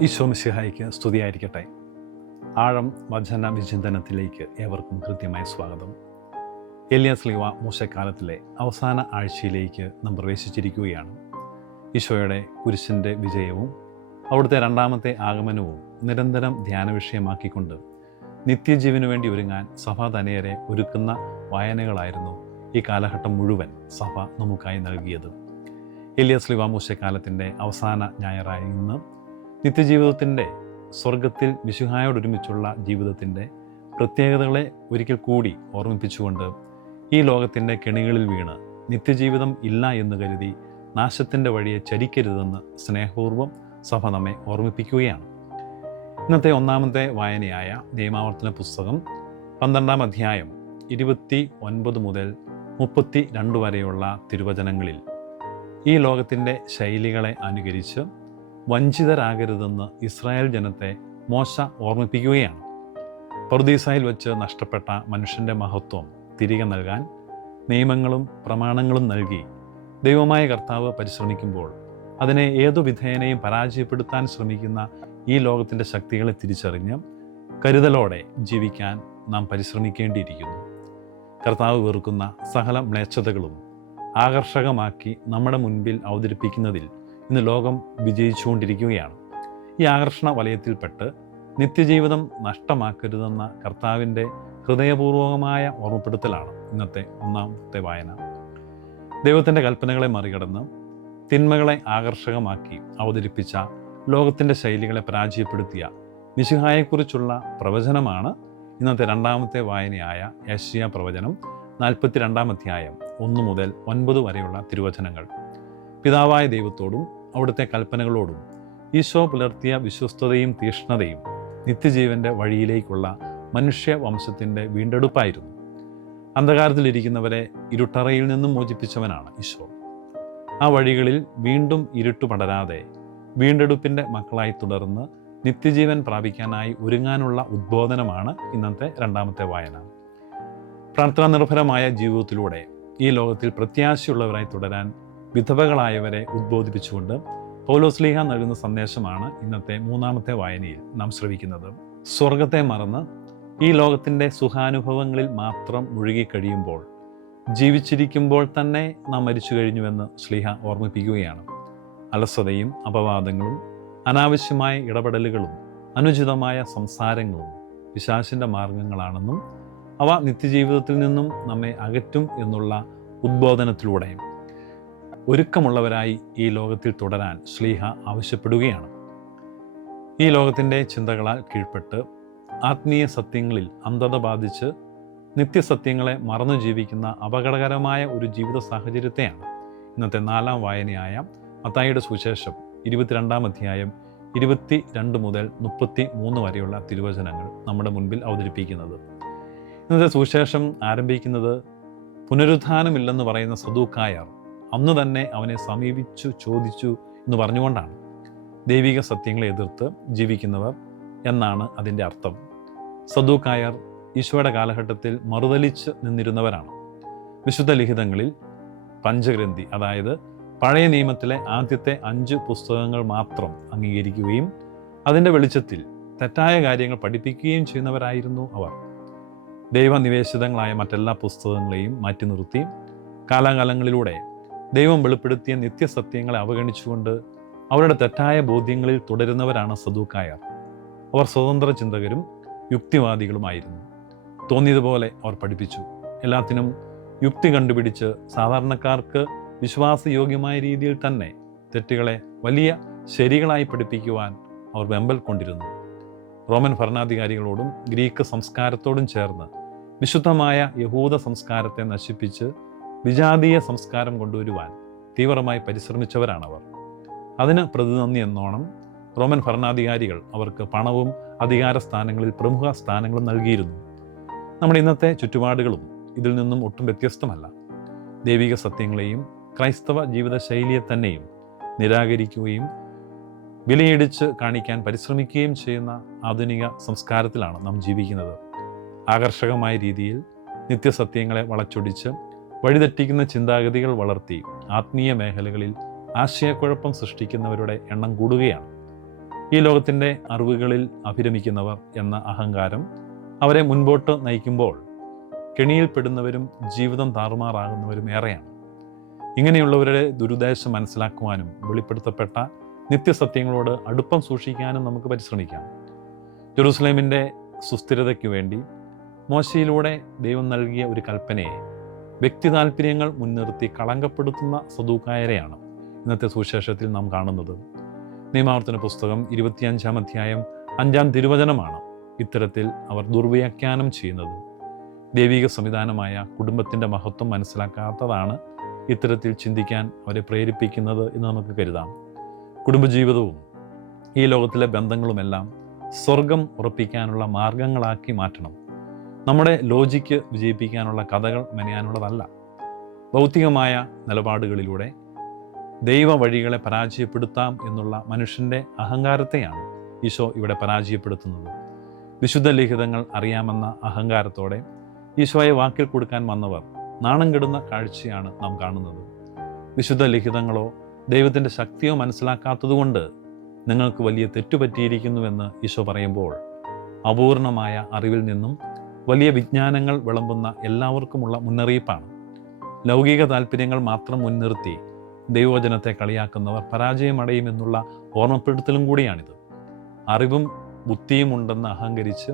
ഈശോ മിശിഹായിക്ക് സ്തുതിയായിരിക്കട്ടെ. ആഴം വചന വിചിന്തനത്തിലേക്ക് ഏവർക്കും കൃത്യമായ സ്വാഗതം. എലിയാസ് ലീവ മൂശക്കാലത്തിലെ അവസാന ആഴ്ചയിലേക്ക് നാം പ്രവേശിച്ചിരിക്കുകയാണ്. ഈശോയുടെ കുരിശിന്റെ വിജയവും അവിടുത്തെ രണ്ടാമത്തെ ആഗമനവും നിരന്തരം ധ്യാന വിഷയമാക്കിക്കൊണ്ട് നിത്യജീവന് വേണ്ടി ഒരുങ്ങാൻ സഭ തനയരെ ഒരുക്കുന്ന വായനകളായിരുന്നു ഈ കാലഘട്ടം മുഴുവൻ സഭ നമുക്കായി നൽകിയത്. എലിയസ് ലിവ മൂശക്കാലത്തിന്റെ അവസാന ഞായറായ ഇന്ന് നിത്യജീവിതത്തിന്റെ സ്വർഗത്തിൽ വിശുഹായോടൊരുമിച്ചുള്ള ജീവിതത്തിന്റെ പ്രത്യേകതകളെ ഒരിക്കൽ കൂടി ഓർമ്മിപ്പിച്ചുകൊണ്ട് ഈ ലോകത്തിന്റെ കെണികളിൽ വീണ് നിത്യജീവിതം ഇല്ല എന്ന് കരുതി നാശത്തിന്റെ വഴിയെ ചരിക്കരുതെന്ന് സ്നേഹപൂർവം സഭ നമ്മെ ഓർമ്മിപ്പിക്കുകയാണ്. ഇന്നത്തെ ഒന്നാമത്തെ വായനയായ നിയമാവർത്തന പുസ്തകം പന്ത്രണ്ടാം അധ്യായം ഇരുപത്തി ഒൻപത് മുതൽ മുപ്പത്തി രണ്ട് വരെയുള്ള തിരുവചനങ്ങളിൽ ഈ ലോകത്തിന്റെ ശൈലികളെ അനുകരിച്ച് വഞ്ചിതരാകരുതെന്ന് ഇസ്രായേൽ ജനത്തെ മോശ ഓർമ്മിപ്പിക്കുകയാണ്. പറുദീസായിൽ വെച്ച് നഷ്ടപ്പെട്ട മനുഷ്യന്റെ മഹത്വം തിരികെ നൽകാൻ നിയമങ്ങളും പ്രമാണങ്ങളും നൽകി ദൈവമായ കർത്താവ് പരിശ്രമിക്കുമ്പോൾ അതിനെ ഏതു വിധേയനെയും പരാജയപ്പെടുത്താൻ ശ്രമിക്കുന്ന ഈ ലോകത്തിന്റെ ശക്തികളെ തിരിച്ചറിഞ്ഞ് കരുതലോടെ ജീവിക്കാൻ നാം പരിശ്രമിക്കേണ്ടിയിരിക്കുന്നു. കർത്താവ് വെറുക്കുന്ന സകല മ്ലേച്ഛതകളും ആകർഷകമാക്കി നമ്മുടെ മുൻപിൽ അവതരിപ്പിക്കുന്നതിൽ ഇന്ന് ലോകം വിജയിച്ചുകൊണ്ടിരിക്കുകയാണ്. ഈ ആകർഷണ വലയത്തിൽപ്പെട്ട് നിത്യജീവിതം നഷ്ടമാക്കരുതെന്ന കർത്താവിന്റെ ഹൃദയപൂർവകമായ ഓർമ്മപ്പെടുത്തലാണ് ഇന്നത്തെ ഒന്നാമത്തെ വായന. ദൈവത്തിന്റെ കൽപ്പനകളെ മറികടന്ന് തിന്മകളെ ആകർഷകമാക്കി അവതരിപ്പിച്ച ലോകത്തിന്റെ ശൈലികളെ പരാജയപ്പെടുത്തിയ മിശിഹായെക്കുറിച്ചുള്ള പ്രവചനമാണ് ഇന്നത്തെ രണ്ടാമത്തെ വായനയായ ഏഷ്യ പ്രവചനം നാൽപ്പത്തി രണ്ടാം അധ്യായം ഒന്ന് മുതൽ ഒൻപത് വരെയുള്ള തിരുവചനങ്ങൾ. പിതാവായ ദൈവത്തോടും അവിടുത്തെ കൽപ്പനകളോടും ഈശോ പുലർത്തിയ വിശ്വസ്തതയും തീഷ്ണതയും നിത്യജീവന്റെ വഴിയിലേക്കുള്ള മനുഷ്യ മനുഷ്യവംശത്തിന്റെ വീണ്ടെടുപ്പായിരുന്നു. അന്ധകാരത്തിലിരിക്കുന്നവരെ ഇരുട്ടറയിൽ നിന്നും മോചിപ്പിച്ചവനാണ് ഈശോ. ആ വഴികളിൽ വീണ്ടും ഇരുട്ടു പടരാതെ വീണ്ടെടുപ്പിന്റെ മക്കളായി തുടർന്ന് നിത്യജീവൻ പ്രാപിക്കാനായി ഒരുങ്ങാനുള്ള ഉദ്ബോധനമാണ് ഇന്നത്തെ രണ്ടാമത്തെ വായന. പ്രാർത്ഥനാ നിർഭരമായ ജീവിതത്തിലൂടെ ഈ ലോകത്തിൽ പ്രത്യാശയുള്ളവരായി തുടരാൻ വിധവകളായവരെ ഉദ്ബോധിപ്പിച്ചുകൊണ്ട് പൗലോസ്ലീഹ നൽകുന്ന സന്ദേശമാണ് ഇന്നത്തെ മൂന്നാമത്തെ വായനയിൽ നാം ശ്രവിക്കുന്നത്. സ്വർഗത്തെ മറന്ന് ഈ ലോകത്തിന്റെ സുഖാനുഭവങ്ങളിൽ മാത്രം മുഴുകിക്കഴിയുമ്പോൾ ജീവിച്ചിരിക്കുമ്പോൾ തന്നെ നാം മരിച്ചു കഴിഞ്ഞുവെന്ന് സ്ലീഹ ഓർമ്മിപ്പിക്കുകയാണ്. അലസതയും അപവാദങ്ങളും അനാവശ്യമായ ഇടപെടലുകളും അനുചിതമായ സംസാരങ്ങളും പിശാചിന്റെ മാർഗങ്ങളാണെന്നും അവ നിത്യജീവിതത്തിൽ നിന്നും നമ്മെ അകറ്റും എന്നുള്ള ഉദ്ബോധനത്തിലൂടെ ഒരുക്കമുള്ളവരായി ഈ ലോകത്തിൽ തുടരാൻ ശ്ലീഹ ആവശ്യപ്പെടുകയാണ്. ഈ ലോകത്തിന്റെ ചിന്തകളാൽ കീഴ്പ്പെട്ട് ആത്മീയ സത്യങ്ങളിൽ അന്ധത ബാധിച്ച് നിത്യസത്യങ്ങളെ മറന്നു ജീവിക്കുന്ന അപകടകരമായ ഒരു ജീവിത സാഹചര്യത്തെയാണ് ഇന്നത്തെ നാലാം വായനയായ മത്തായിയുടെ സുശേഷം ഇരുപത്തിരണ്ടാം അധ്യായം ഇരുപത്തി രണ്ട് മുതൽ മുപ്പത്തി മൂന്ന് വരെയുള്ള തിരുവചനങ്ങൾ നമ്മുടെ മുൻപിൽ അവതരിപ്പിക്കുന്നത്. ഇന്നത്തെ സുശേഷം ആരംഭിക്കുന്നത് പുനരുദ്ധാനമില്ലെന്ന് പറയുന്ന സദൂക്കായർ അന്ന് തന്നെ അവനെ സമീപിച്ചു ചോദിച്ചു എന്ന് പറഞ്ഞുകൊണ്ടാണ്. ദൈവിക സത്യങ്ങളെ എതിർത്ത് ജീവിക്കുന്നവർ എന്നാണ് അതിന്റെ അർത്ഥം. സദൂക്കായർ ഈശോയുടെ കാലഘട്ടത്തിൽ മറുതലിച്ച് നിന്നിരുന്നവരാണ്. വിശുദ്ധ ലിഖിതങ്ങളിൽ പഞ്ചഗ്രന്ഥി അതായത് പഴയ നിയമത്തിലെ ആദ്യത്തെ അഞ്ച് പുസ്തകങ്ങൾ മാത്രം അംഗീകരിക്കുകയും അതിന്റെ വെളിച്ചത്തിൽ തെറ്റായ കാര്യങ്ങൾ പഠിപ്പിക്കുകയും ചെയ്യുന്നവരായിരുന്നു അവർ. ദൈവനിവേശിതങ്ങളായ മറ്റെല്ലാ പുസ്തകങ്ങളെയും മാറ്റി നിർത്തി കാലാകാലങ്ങളിലൂടെ ദൈവം വെളിപ്പെടുത്തിയ നിത്യസത്യങ്ങളെ അവഗണിച്ചുകൊണ്ട് അവരുടെ തെറ്റായ ബോധ്യങ്ങളിൽ തുടരുന്നവരാണ് സദൂക്കായർ. അവർ സ്വതന്ത്ര ചിന്തകരും യുക്തിവാദികളുമായിരുന്നു. തോന്നിയതുപോലെ അവർ പഠിപ്പിച്ചു. എല്ലാത്തിനും യുക്തി കണ്ടുപിടിച്ച് സാധാരണക്കാർക്ക് വിശ്വാസയോഗ്യമായ രീതിയിൽ തന്നെ തെറ്റുകളെ വലിയ ശരികളായി പഠിപ്പിക്കുവാൻ അവർ വെമ്പൽ കൊണ്ടിരുന്നു. റോമൻ ഭരണാധികാരികളോടും ഗ്രീക്ക് സംസ്കാരത്തോടും ചേർന്ന് വിശുദ്ധമായ യഹൂദ സംസ്കാരത്തെ നശിപ്പിച്ച് വിജാതീയ സംസ്കാരം കൊണ്ടുവരുവാൻ തീവ്രമായി പരിശ്രമിച്ചവരാണവർ. അതിന് പ്രതിനന്ദി എന്നോണം റോമൻ ഭരണാധികാരികൾ അവർക്ക് പണവും അധികാര സ്ഥാനങ്ങളിൽ പ്രമുഖ സ്ഥാനങ്ങളും നൽകിയിരുന്നു. നമ്മുടെ ഇന്നത്തെ ചുറ്റുപാടുകളും ഇതിൽ നിന്നും ഒട്ടും വ്യത്യസ്തമല്ല. ദൈവിക സത്യങ്ങളെയും ക്രൈസ്തവ ജീവിതശൈലിയെ തന്നെയും നിരാകരിക്കുകയും വിലയിടിച്ച് കാണിക്കാൻ പരിശ്രമിക്കുകയും ചെയ്യുന്ന ആധുനിക സംസ്കാരത്തിലാണ് നാം ജീവിക്കുന്നത്. ആകർഷകമായ രീതിയിൽ നിത്യസത്യങ്ങളെ വളച്ചൊടിച്ച് വഴിതെറ്റിക്കുന്ന ചിന്താഗതികൾ വളർത്തി ആത്മീയ മേഖലകളിൽ ആശയക്കുഴപ്പം സൃഷ്ടിക്കുന്നവരുടെ എണ്ണം കൂടുകയാണ്. ഈ ലോകത്തിന്റെ അറിവുകളിൽ അഭിരമിക്കുന്നവർ എന്ന അഹങ്കാരം അവരെ മുൻപോട്ട് നയിക്കുമ്പോൾ കെണിയിൽപ്പെടുന്നവരും ജീവിതം താറുമാറാകുന്നവരും ഏറെയാണ്. ഇങ്ങനെയുള്ളവരുടെ ദുരുദ്ദേശം മനസ്സിലാക്കുവാനും വെളിപ്പെടുത്തപ്പെട്ട നിത്യസത്യങ്ങളോട് അടുപ്പം സൂക്ഷിക്കാനും നമുക്ക് പരിശ്രമിക്കാം. ജെറുസലേമിന്റെ സുസ്ഥിരതയ്ക്ക് വേണ്ടി മോശയിലൂടെ ദൈവം നൽകിയ ഒരു കൽപ്പനയെ വ്യക്തി താല്പര്യങ്ങൾ മുൻനിർത്തി കളങ്കപ്പെടുത്തുന്ന സദൂക്കായരെയാണ് ഇന്നത്തെ സുവിശേഷത്തിൽ നാം കാണുന്നത്. നിയമാവർത്തന പുസ്തകം ഇരുപത്തിയഞ്ചാം അധ്യായം അഞ്ചാം തിരുവചനമാണ് ഇത്തരത്തിൽ അവർ ദുർവ്യാഖ്യാനം ചെയ്യുന്നത്. ദൈവിക സംവിധാനമായ കുടുംബത്തിന്റെ മഹത്വം മനസ്സിലാക്കാത്തതാണ് ഇത്തരത്തിൽ ചിന്തിക്കാൻ അവരെ പ്രേരിപ്പിക്കുന്നത് എന്ന് നമുക്ക് കരുതാം. കുടുംബജീവിതവും ഈ ലോകത്തിലെ ബന്ധങ്ങളുമെല്ലാം സ്വർഗം ഉറപ്പിക്കാനുള്ള മാർഗങ്ങളാക്കി മാറ്റണം. നമ്മുടെ ലോജിക്ക് വിജയിപ്പിക്കാനുള്ള കഥകൾ മെനയാനുള്ളതല്ല. ഭൗതികമായ നിലപാടുകളിലൂടെ ദൈവ വഴികളെ പരാജയപ്പെടുത്താം എന്നുള്ള മനുഷ്യന്റെ അഹങ്കാരത്തെയാണ് ഈശോ ഇവിടെ പരാജയപ്പെടുത്തുന്നത്. വിശുദ്ധ ലിഖിതങ്ങൾ അറിയാമെന്ന അഹങ്കാരത്തോടെ ഈശോയെ വാക്കിൽ കൊടുക്കാൻ വന്നവർ നാണം കെടുന്ന കാഴ്ചയാണ് നാം കാണുന്നത്. വിശുദ്ധ ലിഖിതങ്ങളോ ദൈവത്തിന്റെ ശക്തിയോ മനസ്സിലാക്കാത്തതുകൊണ്ട് നിങ്ങൾക്ക് വലിയ തെറ്റുപറ്റിയിരിക്കുന്നുവെന്ന് ഈശോ പറയുമ്പോൾ അപൂർണമായ അറിവിൽ നിന്നും വലിയ വിജ്ഞാനങ്ങൾ വിളമ്പുന്ന എല്ലാവർക്കുമുള്ള മുന്നറിയിപ്പാണ്. ലൗകിക താല്പര്യങ്ങൾ മാത്രം മുൻനിർത്തി ദൈവവചനത്തെ കളിയാക്കുന്നവർ പരാജയമടയുമെന്നുള്ള ഓർമ്മപ്പെടുത്തലും കൂടിയാണിത്. അറിവും ബുദ്ധിയും ഉണ്ടെന്ന് അഹങ്കരിച്ച്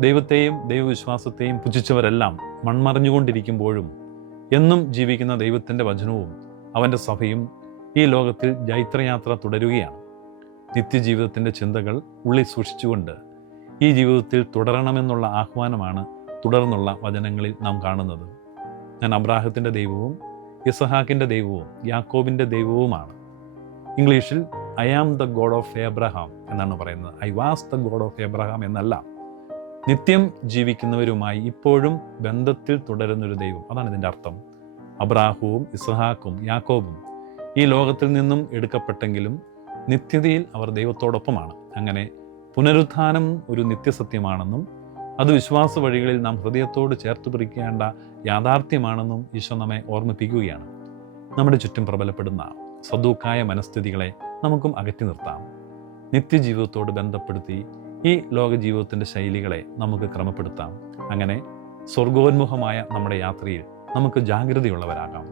ദൈവത്തെയും ദൈവവിശ്വാസത്തെയും പുച്ഛിച്ചവരെല്ലാം മൺമറിഞ്ഞുകൊണ്ടിരിക്കുമ്പോഴും എന്നും ജീവിക്കുന്ന ദൈവത്തിന്റെ വചനവും അവന്റെ സഭയും ഈ ലോകത്തിൽ ജൈത്രയാത്ര തുടരുകയാണ്. നിത്യജീവിതത്തിന്റെ ചിന്തകൾ ഉള്ളിൽ സൂക്ഷിച്ചുകൊണ്ട് ഈ ജീവിതത്തിൽ തുടരണമെന്നുള്ള ആഹ്വാനമാണ് തുടർന്നുള്ള വചനങ്ങളിൽ നാം കാണുന്നത്. ഞാൻ അബ്രാഹത്തിന്റെ ദൈവവും ഇസഹാക്കിന്റെ ദൈവവും യാക്കോബിന്റെ ദൈവവുമാണ്. ഇംഗ്ലീഷിൽ I am the God of Abraham എന്നാണ് പറയുന്നത്. I was the God of Abraham എന്നല്ല. നിത്യം ജീവിക്കുന്നവരുമായി ഇപ്പോഴും ബന്ധത്തിൽ തുടരുന്നൊരു ദൈവം. അതാണ് ഇതിന്റെ അർത്ഥം. അബ്രാഹുവും ഇസഹാക്കും യാക്കോബും ഈ ലോകത്തിൽ നിന്നും എടുക്കപ്പെട്ടെങ്കിലും നിത്യതയിൽ അവർ ദൈവത്തോടൊപ്പമാണ്. അങ്ങനെ പുനരുത്ഥാനം ഒരു നിത്യസത്യമാണെന്നും അത് വിശ്വാസ വഴികളിൽ നാം ഹൃദയത്തോട് ചേർത്ത് പിടിക്കേണ്ട യാഥാർത്ഥ്യമാണെന്നും ഈശോ നമ്മെ ഓർമ്മിപ്പിക്കുകയാണ്. നമ്മുടെ ചുറ്റും പ്രബലപ്പെടുന്ന സദൂക്കായ മനസ്ഥിതികളെ നമുക്കും അകറ്റി നിർത്താം. നിത്യജീവിതത്തോട് ബന്ധപ്പെടുത്തി ഈ ലോക ജീവിതത്തിന്റെ ശൈലികളെ നമുക്ക് ക്രമപ്പെടുത്താം. അങ്ങനെ സ്വർഗോന്മുഖമായ നമ്മുടെ യാത്രയിൽ നമുക്ക് ജാഗ്രതയുള്ളവരാകാം.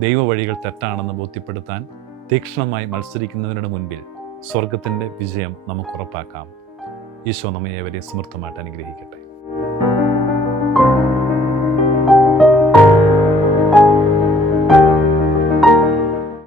ദൈവവഴികൾ തെറ്റാണെന്ന് ബോധ്യപ്പെടുത്താൻ തീക്ഷണമായി മത്സരിക്കുന്നതിനു മുൻപിൽ സ്വർഗത്തിന്റെ വിജയം നമുക്ക് ഉറപ്പാക്കാം. ഈശോ നമ്മെ ഏവരെയും സമൃദ്ധമായിട്ട് അനുഗ്രഹിക്കട്ടെ.